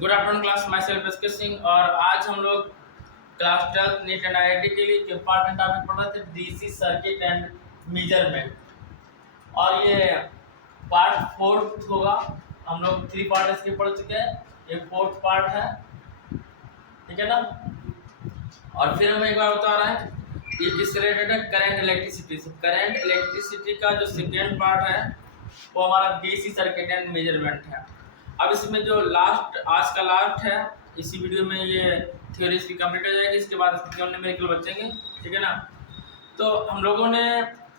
Good afternoon class, my self S के सिंह। और आज हम लोग क्लास 12 नीट एंड आईआईटी के लिए इंपॉर्टेंट टॉपिक पढ़ रहे थे, डीसी सर्किट एंड मेजरमेंट। और ये पार्ट 4 होगा। हम लोग 3 पार्ट इसके पढ़ चुके हैं, ये 4th पार्ट है, ठीक है ना। और फिर हमें एक बार बता रहा है ये किससे रिलेटेड है, करंट इलेक्ट्रिसिटी से। करंट इलेक्ट्रिसिटी का जो सेकेंड पार्ट है वो हमारा डीसी सर्किट एंड मेजरमेंट है। अब इसमें जो लास्ट, आज का लास्ट है, इसी वीडियो में ये थ्योरी इसकी कंप्लीट हो जाएगी। इसके बाद इसके केवल न्यूमेरिकल बचेंगे, ठीक है ना। तो हम लोगों ने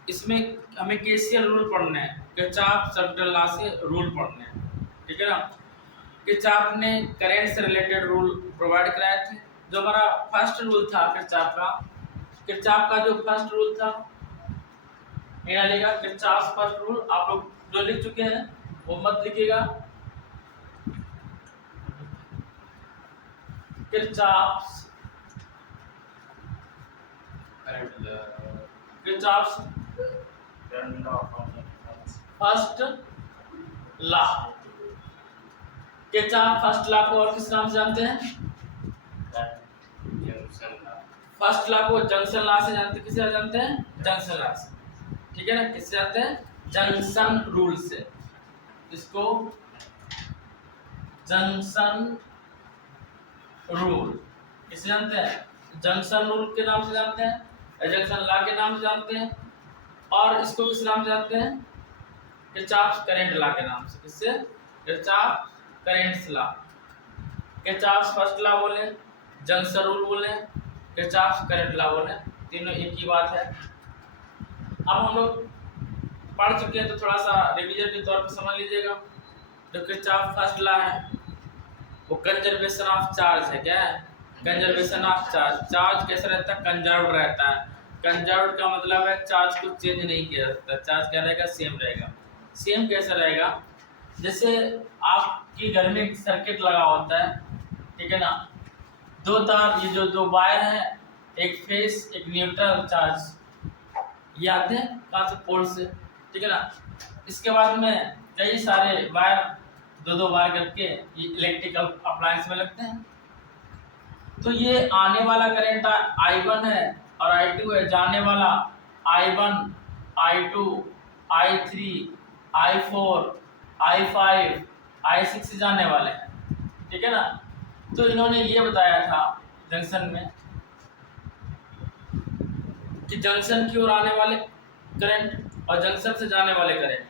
इसमें हमें केसीएल रूल पढ़ने हैं, किरचॉफ सर्किट लॉ से रूल पढ़ने हैं, ठीक है ना। किरचॉफ ने करंट से रिलेटेड रूल प्रोवाइड कराए थे। जो हमारा फर्स्ट रूल था किरचॉफ का जो फर्स्ट रूल था, मेरा लेगा किरचॉफ फर्स्ट रूल। आप लोग जो लिख चुके हैं वो मत लिखिएगा। Kirchhoff first law. Kirchhoff first law को और किस नाम से जानते हैं? फर्स्ट लॉ को जंक्शन लॉ से जानते हैं। किससे जानते हैं? जंक्शन लॉ से, ठीक है ना। किससे जानते हैं? जंक्शन रूल से। इसको जंक्शन रूल किससे जानते हैं? जंक्शन रूल के नाम से जानते हैं, जंक्शन लॉ के नाम से जानते हैं। और इसको किस नाम से जानते हैं? किरचॉफ करंट लॉ के नाम से। किससे? Kirchhoff current law. Kirchhoff first law बोले, जंक्शन रूल बोले, किरचॉफ करंट लॉ बोले, तीनों एक ही बात है। अब हम लोग पढ़ चुके हैं तो थोड़ा सा रिवीजन के तौर पर समझ लीजिएगा। जो किरचॉफ फर्स्ट लॉ है वो कंजर्वेशन ऑफ चार्ज है। क्या है? Conservation of charge. चार्ज कैसा रहता है? कंजर्व रहता है। कंजर्व का मतलब है चार्ज को चेंज नहीं किया जा सकता। चार्ज क्या रहेगा? सेम रहेगा। सेम कैसा रहेगा? जैसे आपके घर में एक सर्किट लगा होता है, ठीक है ना। दो तार, ये जो दो वायर है, एक फेस एक न्यूट्रल चार्ज, ये आते हैं कहाँ से? पोल से, ठीक है ना। इसके बाद में कई सारे वायर, दो वायर करके ये इलेक्ट्रिकल अप्लायंस में लगते हैं। तो ये आने वाला करंट I1 है और I2 है। जाने वाला I1, I2, I3, I4, I5, I6 जाने वाले हैं, ठीक है ना। तो इन्होंने ये बताया था जंक्शन में कि जंक्शन की ओर आने वाले करंट और जंक्शन से जाने वाले करंट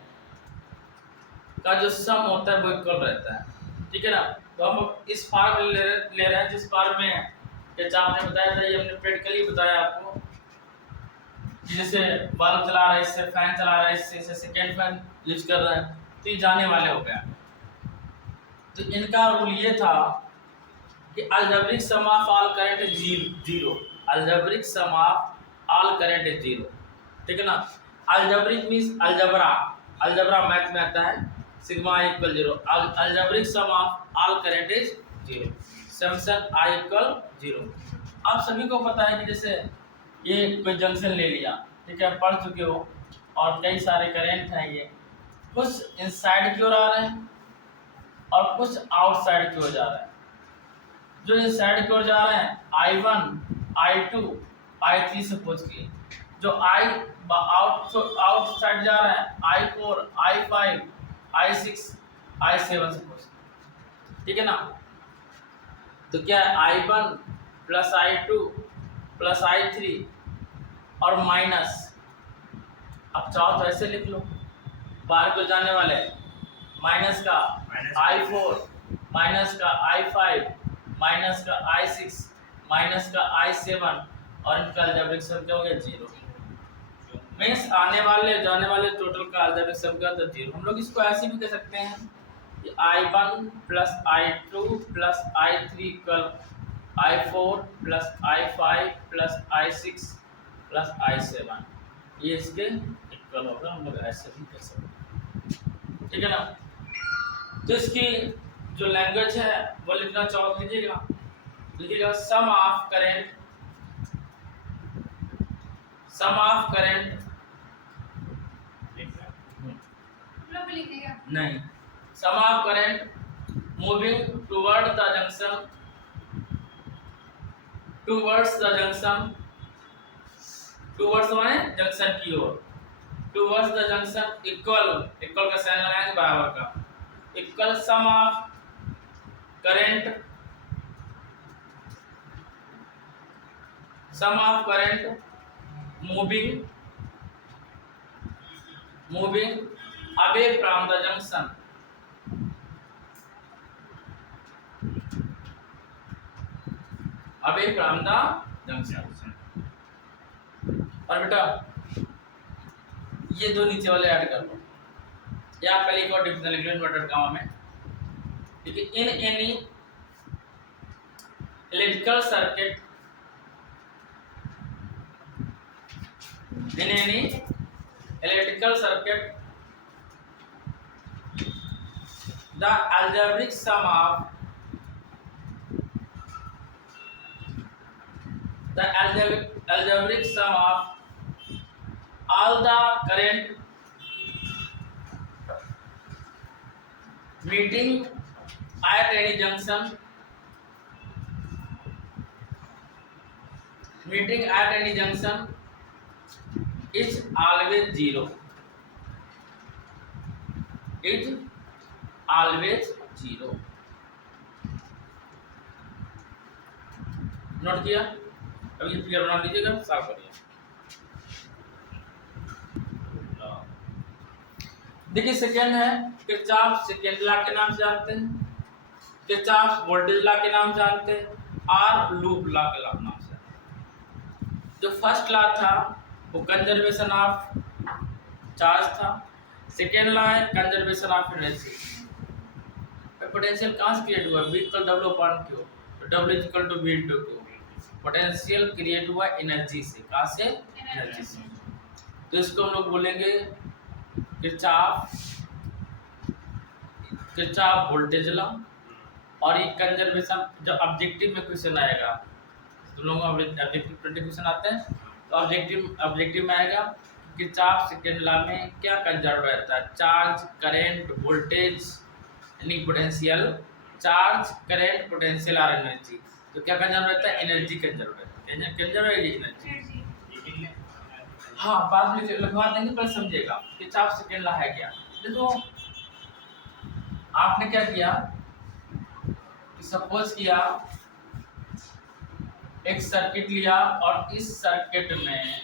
का जो सम होता है वो इक्वल रहता है, ठीक है ना। तो हम इस फार्म ले रहे हैं जिस फार्म में किरचॉफ ने बताया था। ये हमने प्रैक्टिकली बताया आपको। जैसे बल्ब चला रहा है, इससे फैन चला रहा है, इससे सेकेंड फैन यूज कर रहा है, तो ये जाने वाले हो गया। तो इनका रूल ये था कि algebraic sum of all current is zero. Algebraic sum of all current is zero, ठीक है ना। अलजेब्रिक मींस अलजेब्रा मैथ में आता है, sigma i equal 0। Algebraic sum of all current is 0, summation i equal 0। आप सभी को पता है कि जैसे ये कोई जंक्शन ले लिया, ठीक है, पढ़ चुके हो। और कई सारे करंट हैं, ये कुछ इनसाइड की ओर आ रहे हैं और कुछ आउटसाइड की ओर जा रहे हैं। जो इनसाइड की ओर जा रहे हैं I1, I2, I3 सपोज किए। जो आउटसाइड जा रहे हैं I4, I5, I6, I7 suppose, ठीक है ना। तो क्या है? I1 plus I2 plus I3 और माइनस, अब चाहो तो ऐसे लिख लो, बाहर को जाने वाले माइनस का I4, माइनस का I5, माइनस का I6, माइनस का I7 और इनका अलजेब्रिक सम क्या हो गया? 0। मींस आने वाले जाने वाले टोटल का अलजेब्रिक सम क्या होता है? 0। हम लोग इसको ऐसे भी कह सकते हैं कि I1 plus I2 plus I3 equal I4 plus I5 plus I6 plus I7, ये इसके इक्वल होगा। हम लोग ऐसे भी कह सकते हैं, ठीक है ना। तो इसकी जो लैंग्वेज है वो लिखना चाहो लिखिएगा सम ऑफ करंट नहीं, sum of current moving toward the junction, towards the junction, towards माने जंक्शन की ओर, towards the junction, equal, equal का साइन लगाएंगे बराबर का, equal sum of current, sum of current moving away from the junction, away from the junction। और बेटा ये दो नीचे वाले ऐड कर लो, या पहले एक और डिफरेंशियल लिख लो इन्वर्टेड कॉमा में। देखिए in any electrical circuit, in any electrical circuit, the algebraic sum of all the current meeting at any junction is always zero, is always zero। Note किया? अब ये फिगर बना लीजिएगा, सॉल्व करिए। देखिए सेकेंड है किरचॉफ सेकेंड लॉ के नाम से जानते हैं, किरचॉफ वोल्टेज लॉ के नाम से जानते हैं, और लूप लॉ के नाम से। जो फर्स्ट लॉ था वो कंजर्वेशन ऑफ चार्ज था, सेकेंड लॉ है कंजर्वेशन ऑफ एनर्जी। पोटेंशियल कहाँ से क्रिएट हुआ? V equal W upon Q, तो W equal to V into Q। Potential create हुआ एनर्जी से, कहाँ से? एनर्जी से। तो इसको हम लोग बोलेंगे किरचॉफ वोल्टेज लॉ। और ये कंजर्वेशन जब ऑब्जेक्टिव में क्वेश्चन आएगा, तो लोगों को ऑब्जेक्टिव क्वेश्चन आते हैं, तो ऑब्जेक्टिव में आएगा किरचॉफ सेकेंड लॉ में क्या कंजर्व रहता है? चार्ज, करंट, वोल्टेज यानी पोटेंशियल, चार्ज, करंट, पोटेंशियल और एनर्जी। तो क्या कंजर्व रहता है? एनर्जी कंजर्व रहता है। कंजर्व है ये एनर्जी। हाँ बाद में लिखवा देंगे, पर समझिएगा किरचॉफ सेकेंड लॉ है क्या। देखो आपने क्या किया कि सपोज किया एक सर्किट लिया और इस सर्किट में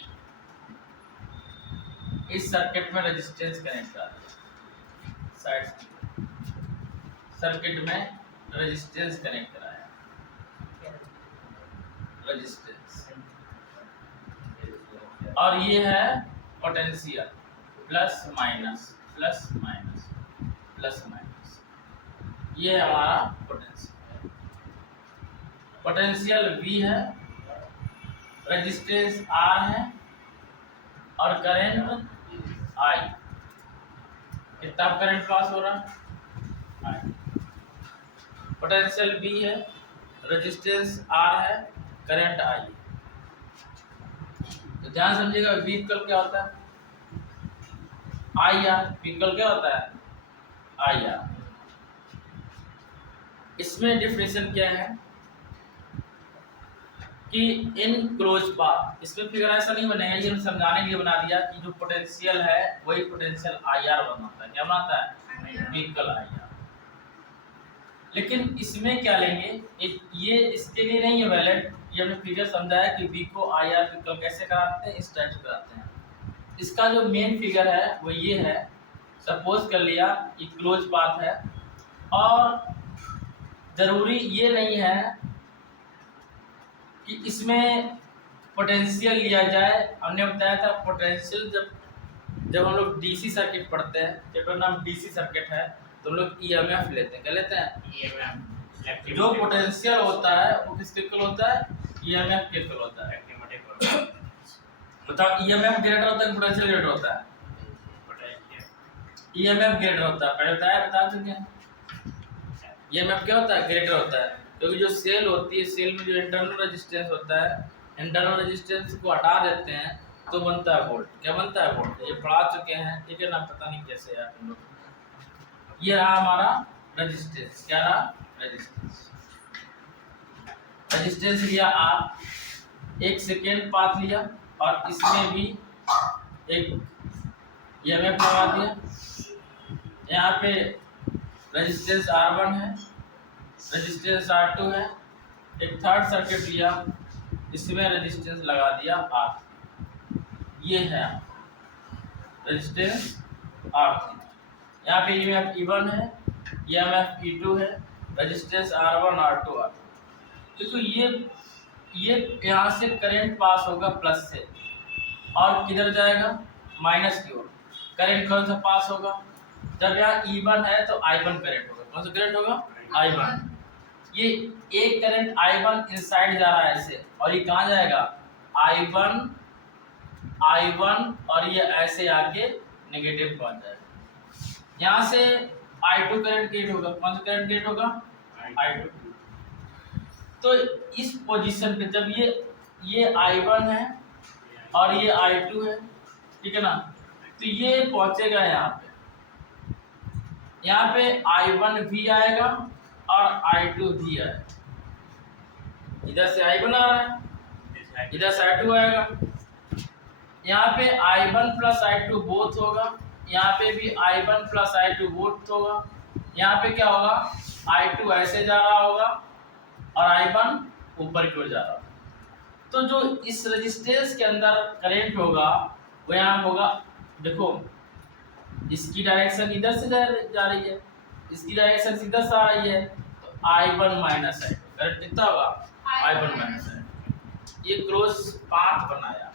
रेजिस्टेंस कनेक्ट कर दिया, साइड सर्किट में रेजिस्टेंस कनेक्ट कराया, रेजिस्टेंस, और ये है potential plus minus plus minus plus minus, ये है हमारा पोटेंशियल। पोटेंशियल V है, रेजिस्टेंस R है और करंट I। कितना करंट पास हो रहा है? पोटेंशियल V है, रेजिस्टेंस R है, करंट I। तो ध्यान समझिएगा V इक्वल क्या होता है? IR। V इक्वल क्या होता है? IR। इसमें डिफिनेशन क्या है कि इन क्लोज पाथ, इसमें फिगर ऐसा नहीं बनेगा, ये हम समझाने के लिए बना दिया कि जो पोटेंशियल है वही पोटेंशियल IR बनाता है। क्या बनाता है? V equal IR। लेकिन इसमें क्या लेंगे, ये इसके लिए नहीं है वैलिड, ये हमने फिगर समझाया कि V को IR इक्वल कैसे कराते हैं, इस टाइप से कराते हैं। इसका जो मेन फिगर है वो ये है, सपोज कर लिया ये क्लोज पाथ है और जरूरी ये नहीं है कि इसमें पोटेंशियल लिया जाए। हमने बताया था पोटेंशियल जब हम लोग डीसी सर्किट पढ़ते हैं, चैप्टर नाम डीसी सर्किट है, तो हम लोग ईएमएफ लेते हैं। क्या लेते हैं? ईएमएफ। जो पोटेंशियल होता है वो किसके इक्वल होता है? ईएमएफ के इक्वल होता है। बताओ ईएमएफ ग्रेटर होता है कि पोटेंशियल ग्रेटर होता है? ईएमएफ ग्रेटर होता है, पहले बताया, बता चुके हैं। ईएमएफ क्या होता है? ग्रेटर होता है, क्योंकि जो सेल होती है, सेल में जो इंटरनल रेजिस्टेंस होता है, इंटरनल रेजिस्टेंस को हटा देते हैं तो बनता है वोल्ट। क्या बनता है? वोल्ट। ये पढ़ा चुके हैं, ठीक है ना? पता नहीं कैसे यार तुम लोग। ये रहा हमारा रेजिस्टेंस, क्या रहा? रेजिस्टेंस। रेजिस्टेंस लिया R, 1 सेकेंड पाथ लिया और इसमें भी एक EMF लगा दिया। यहाँ पे रेजिस्टेंस R1 है, रेजिस्टेंस R2 है, एक थर्ड सर्किट लिया, इसमें रेजिस्टेंस लगा दिया R। ये है रेजिस्टेंस R3। यहाँ पे EMF E1 है, EMF E2 है, रेजिस्टेंस R1 R2 R2। देखो ये यहाँ से करंट पास होगा प्लस से और किधर जाएगा? माइनस की ओर। करंट कौन सा पास होगा? जब यहाँ E1 है तो I1 करंट होगा। कौन सा करंट होगा? I1। ये एक करंट I1 इनसाइड जा रहा है ऐसे, और ये कहाँ जाएगा? I1 और ये ऐसे आके नेगेटिव पहुंच जाएगा। यहाँ से I2 करंट गेट होगा। कौन सा करंट गेट होगा? I2। तो इस पोजीशन पे जब ये I1 है और ये I2 है, ठीक है ना, तो ये पहुंचेगा यहाँ पे I1 भी आएगा और I2 भी आएगा। इधर से I1 आ रहा है, इधर से I2 आएगा। यहाँ पे I1 प्लस I2 बोथ होगा, यहाँ पे भी I1 प्लस I2 बोथ होगा। यहाँ पे क्या होगा? I2 ऐसे जा रहा होगा और I1 ऊपर की ओर जा रहा होगा। तो जो इस रेजिस्टेंस के अंदर करंट होगा वो यहाँ होगा। देखो इसकी डायरेक्शन इधर से जा रही है, इसकी डायरेक्शन इधर से आ रही है, तो I1 माइनस I2 करंट कितना होगा? I1 minus I2। ये क्लोज पाथ बनाया।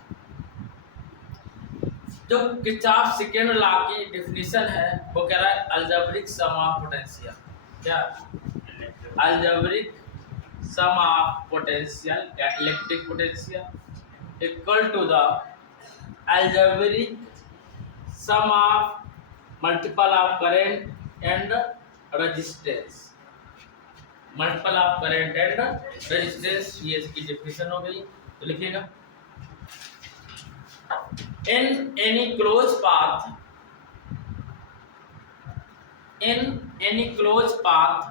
जो किरचॉफ सेकेंड लॉ की डेफिनेशन है वो कह रहा है अलजेब्रिक सम ऑफ पोटेंशियल। क्या? अलजेब्रिक सम ऑफ पोटेंशियल या electric potential equal to the algebraic sum of multiple of current and resistance. Multiple of current and resistance, ये इसकी डेफिनेशन हो गई। तो लिखिएगा in any closed path, in any closed path,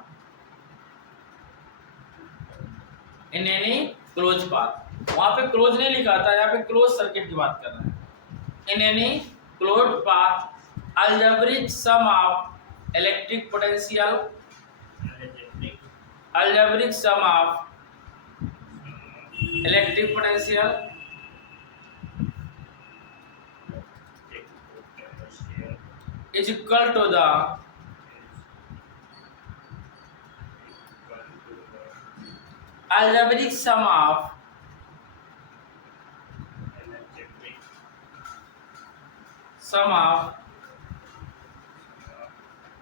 in any closed path। वहां पे close नहीं लिखा था, यहाँ पे क्लोज सर्किट की बात कर रहे हैं। in any closed path algebraic sum of electric potential, algebraic sum of electric potential is equal to the algebraic sum of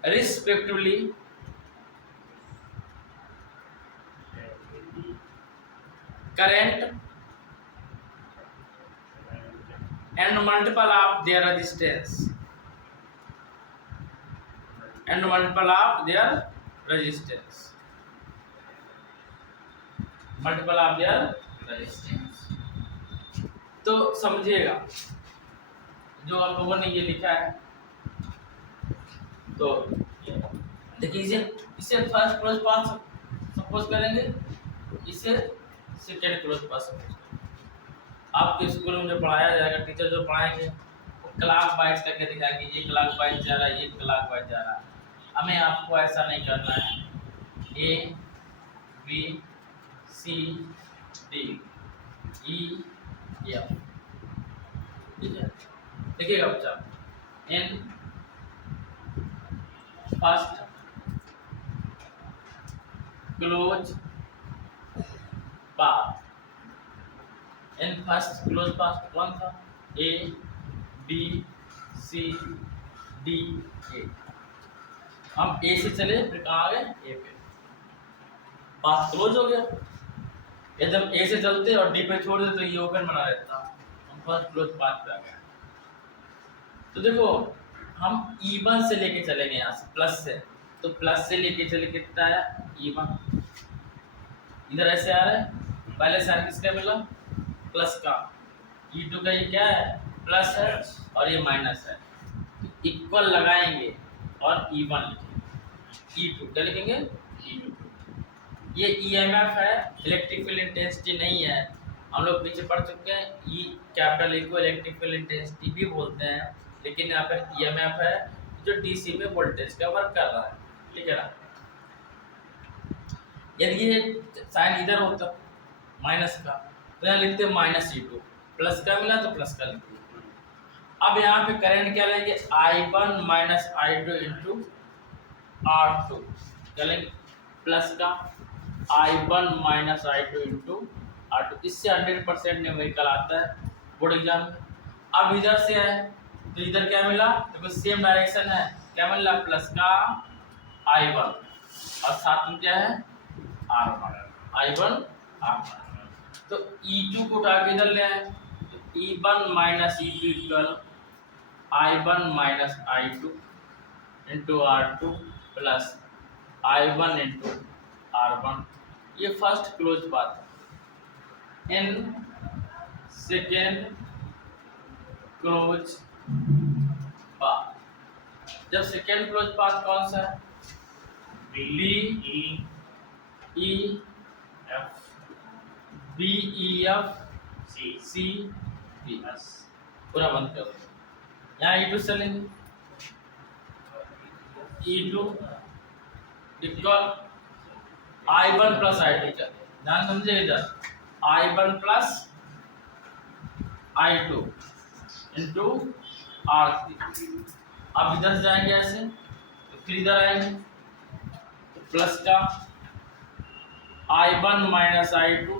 respectively current and multiple of their resistance and multiple of their resistance, multiple of their resistance। तो समझिएगा जो आप लोगों ने ये लिखा है, तो देखिए इसे फर्स्ट क्लोज पाथ सपोज करेंगे, इसे सेकेंड क्लोज पाथ सपोज करेंगे। आपके स्कूल में जो पढ़ाया जाएगा, टीचर जो पढ़ाएंगे वो क्लॉक वाइज करके दिखाएंगे, ये क्लॉक वाइज जा रहा है, ये क्लॉक वाइज जा रहा है। हमें आपको ऐसा नहीं करना है। A B C D E F, ठीक है? देखिएगा बच्चा, in first close path, in first close path कौन था? A B C D A। हम A से चले फिर कहाँ आ गए? A पे। पाथ क्लोज हो गया। ये जब A से चलते और D पे छोड़ देते तो ये ओपन बना रहता, हम फर्स्ट क्लोज पाथ पे आ गए। तो देखो हम E1 से लेके चलेंगे यहाँ से प्लस से, तो प्लस से लेके चले कितना है? E1 इधर ऐसे आ रहा है, पहले साइन किसका मिला? प्लस का। E2 का ये क्या है? प्लस है और ये माइनस है, इक्वल लगाएंगे और E1 लिखेंगे। E2 क्या लिखेंगे E2। ये EMF है, इलेक्ट्रिक फील्ड इंटेंसिटी नहीं है। हम लोग पीछे पढ़ चुके हैं, ई कैपिटल E को इलेक्ट्रिक फील्ड इंटेंसिटी भी बोलते हैं, लेकिन यहाँ पर EMF है जो DC में वोल्टेज का वर्क कर रहा है, ठीक है ना। यदि ये साइन इधर होता माइनस का तो यहाँ लिखते -E2, प्लस का मिला तो प्लस का लिखते। अब यहाँ पे करंट क्या लेंगे I1 - I2 इंटू R2, क्या लेंगे प्लस का I1 - I2 इंटू R2। इससे 100% न्यूमेरिकल आता है बोर्ड एग्जाम में। अब इधर से है तो इधर क्या मिला, देखो सेम डायरेक्शन है, क्या मिला प्लस का I1 और साथ में क्या है R1, I1 R1। तो E2 को उठा के इधर ले आए तो E1 - E2 equal I1 - I2 into R2 plus I1 into R1। ये first close path. In second close path, जब सेकेंड क्लोज पाथ कौन सा है B पूरा बंद कर दो। यहाँ E2 से लेंगे E2 equal I1 plus I2, ध्यान समझे इधर I1 plus I2 into R3। अब इधर से जाएंगे ऐसे तो फिर इधर आएंगे तो प्लस का I1 - I2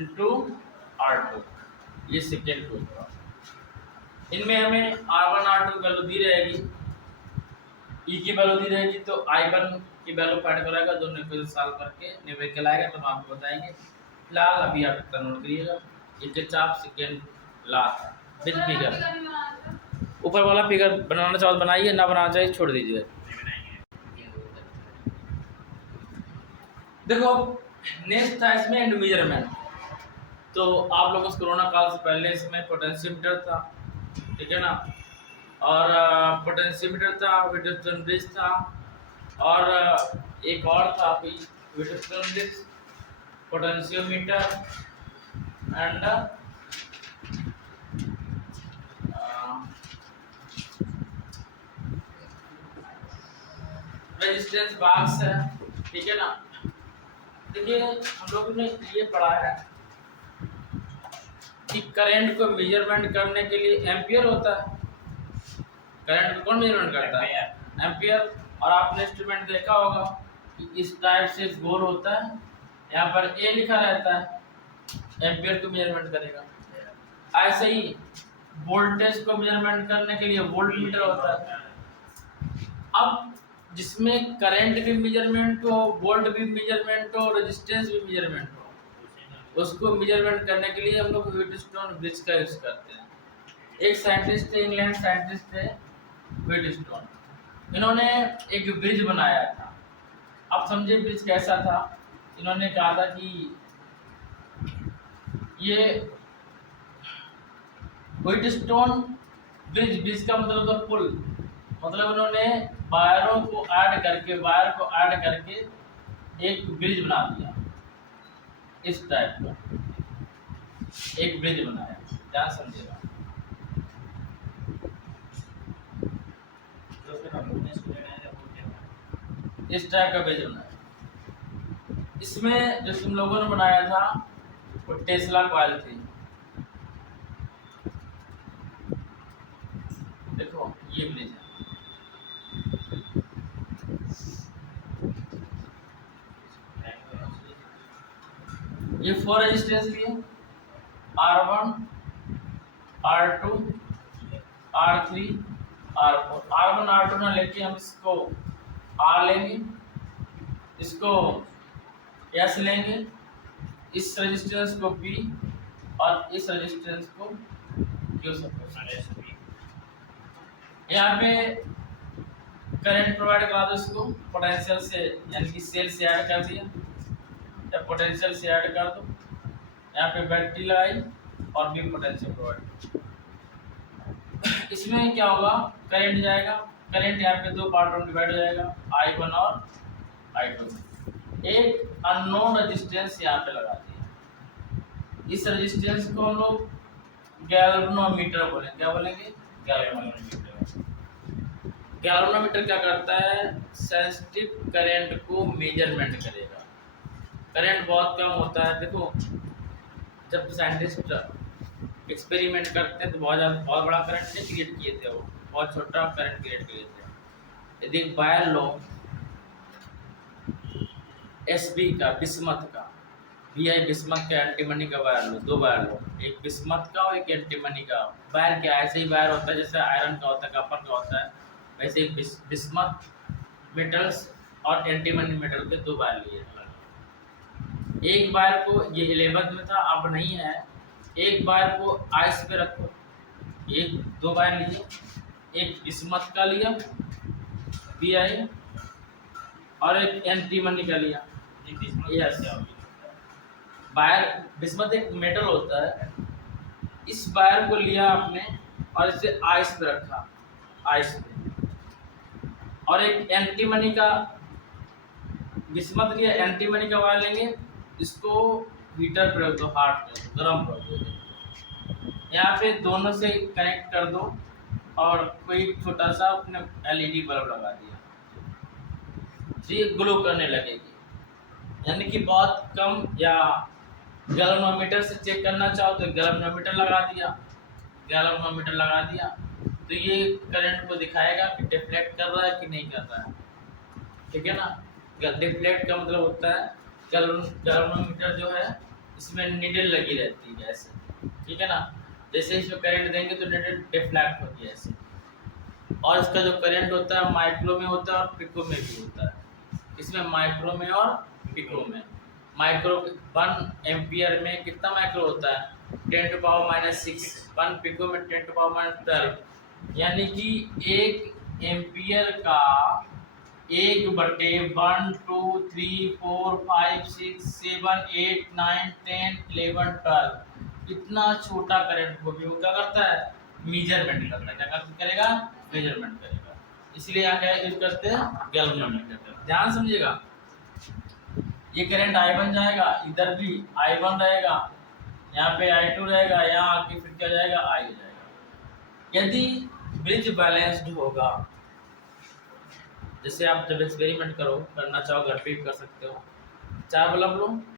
इंटू R2, ये सेकेंड क्लोज पाथ। इनमें हमें R1 R2 की वैल्यू दी रहेगी, E की वैल्यू दी रहेगी, तो I1 की वैल्यू फाइंड कराएगा, दोनों इक्वेशन सॉल्व करके न्यूमेरिकल आएगा तो हम आपको बताएंगे। फिलहाल अभी आप इसका नोट करिएगा, ये चाप सेकेंड लास्ट विद फिगर। ऊपर वाला फिगर बनाना चाहो बनाइए, ना बनाना चाहिए छोड़ दीजिए। देखो नेक्स्ट था इसमें एंड मेजरमेंट। तो आप लोगों को कोरोना काल से पहले इसमें पोटेंशियोमीटर था, ठीक है ना, और पोटेंशियोमीटर था, व्हीटस्टोन ब्रिज था, और एक और था Wheatstone bridge, potentiometer and resistance box है, ठीक है ना। देखिए हम लोगों ने ये पढ़ा है कि करंट को मेजरमेंट करने के लिए एम्पियर होता है। करंट को कौन मेजरमेंट करता है एम्पियर। और आपने इंस्ट्रूमेंट देखा होगा कि इस टाइप से गोल होता है, यहाँ पर ए लिखा रहता है, एम्पियर को मेजरमेंट करेगा। ऐसे ही वोल्टेज को मेजरमेंट करने के लिए वोल्ट मीटर होता है। अब जिसमें करंट भी मेजरमेंट हो, वोल्ट भी मेजरमेंट हो, रेजिस्टेंस भी मेजरमेंट हो, उसको मेजरमेंट करने के लिए हम लोग व्हीटस्टोन ब्रिज का यूज करते हैं। एक साइंटिस्ट थे, इंग्लैंड साइंटिस्ट थे व्हीटस्टोन, इन्होंने एक ब्रिज बनाया था। अब समझे ब्रिज कैसा था। इन्होंने कहा था कि ये व्हीटस्टोन ब्रिज, ब्रिज का मतलब होता पुल, मतलब उन्होंने वायर को ऐड करके एक ब्रिज बना दिया, इस टाइप का एक ब्रिज बनाया। ध्यान समझिएगा। इस टाइप का ब्रिज बनाया। इसमें जो तुम लोगों ने बनाया था वो टेस्ला कॉइल थी। देखो ये ब्रिज है, ये 4 रेजिस्टेंस लिए R1 R2 R3 R4। R1 R2 ना लेके हम इसको R लेंगे, इसको S लेंगे, इस रेजिस्टेंस को B और इस रेजिस्टेंस को Q सपोज। यहाँ पे करंट प्रोवाइड करा दो, इसको पोटेंशियल से यानी कि सेल से ऐड कर दिया, जब पोटेंशियल से ऐड कर दो, यहाँ पे बैटरी लगाई और भी पोटेंशियल प्रोवाइड। इसमें क्या होगा, करंट जाएगा, करंट यहाँ पे दो पार्ट में डिवाइड हो जाएगा, I1 और I2। एक अननोन रेजिस्टेंस यहाँ पे लगा दिया, इस रेजिस्टेंस को हम लोग गैल्वेनोमीटर बोलेंगे। क्या बोलेंगे? गैल्वेनोमीटर। गैल्वेनोमीटर क्या करता है? सेंसिटिव करंट को मेजरमेंट करेगा। करंट बहुत कम होता है। देखो, जब साइंटिस्ट एक्सपेरिमेंट करते हैं तो बहुत बड़ा करंट नहीं क्रिएट किए थे, वो बहुत छोटा करंट क्रिएट किए थे। यदि एक वायर लो एसबी का, बिस्मथ का, VI बिस्मथ का, एंटीमनी का वायर लो, दो वायर लो, एक बिस्मथ का और एक एंटीमनी का। वायर क्या ऐसे ही वायर होता है जैसे आयरन का होता है, कॉपर का होता है, वैसे ही बिस्मथ मेटल्स और एंटीमनी मेटल के दो वायर लिए। एक वायर को, ये 11th में था, अब नहीं है, एक वायर को आइस पे रखो, एक दो वायर लिए, एक बिस्मथ का लिया VI और एक एंटीमनी का लिया। वायर बिस्मथ एक मेटल होता है, इस वायर को लिया आपने और इसे आइस पे रखा, आइस पे, और एक एंटीमनी का बिस्मथ लिया, एंटीमनी का वायर लेंगे, इसको हीटर पे रख दो, हार्ड कर दो, गर्म कर दो, यहाँ पे दोनों से कनेक्ट कर दो और कोई छोटा सा अपने LED बल्ब लगा दिया, तो ये ग्लो करने लगेगी। यानी कि बहुत कम, या गैल्वेनोमीटर से चेक करना चाहो तो गैल्वेनोमीटर लगा दिया, गैल्वेनोमीटर लगा दिया तो ये करंट को दिखाएगा कि डिफ्लेक्ट कर रहा है कि नहीं कर रहा है। ठीक है ना? डिफ्लेक्ट का मतलब होता है, गैल्वेनोमीटर जो है इसमें नीडल लगी रहती है ऐसे, ठीक है ना? जैसे इसमें करंट देंगे तो नीडल डिफ्लेक्ट होती है ऐसे। और इसका जो करंट होता है माइक्रो में होता है और पिको में भी होता है। इसमें माइक्रो में और पिको में। माइक्रो 1 एम्पियर में कितना माइक्रो होता है? 10⁻⁻6। 1 पिको में 10⁻12। यानी कि 1 एम्पियर का 1/1 2 3 4 5 6 7 8 9 10 11 12 इतना छोटा करंट को भी वो क्या करता है? मेजरमेंट करता है। क्या करेगा? मेजरमेंट करेगा। इसलिए यहाँ क्या यूज करते हैं? गैल्वेनोमीटर। ध्यान समझिएगा, ये करंट I1 जाएगा, इधर भी I1 रहेगा, यहाँ पे I2 रहेगा, यहाँ आके फिर क्या जाएगा? I जाएगा। यदि ब्रिज बैलेंस्ड होगा, जैसे आप जब एक्सपेरिमेंट करना चाहो घर पे भी कर सकते हो, 4 बल्ब लो,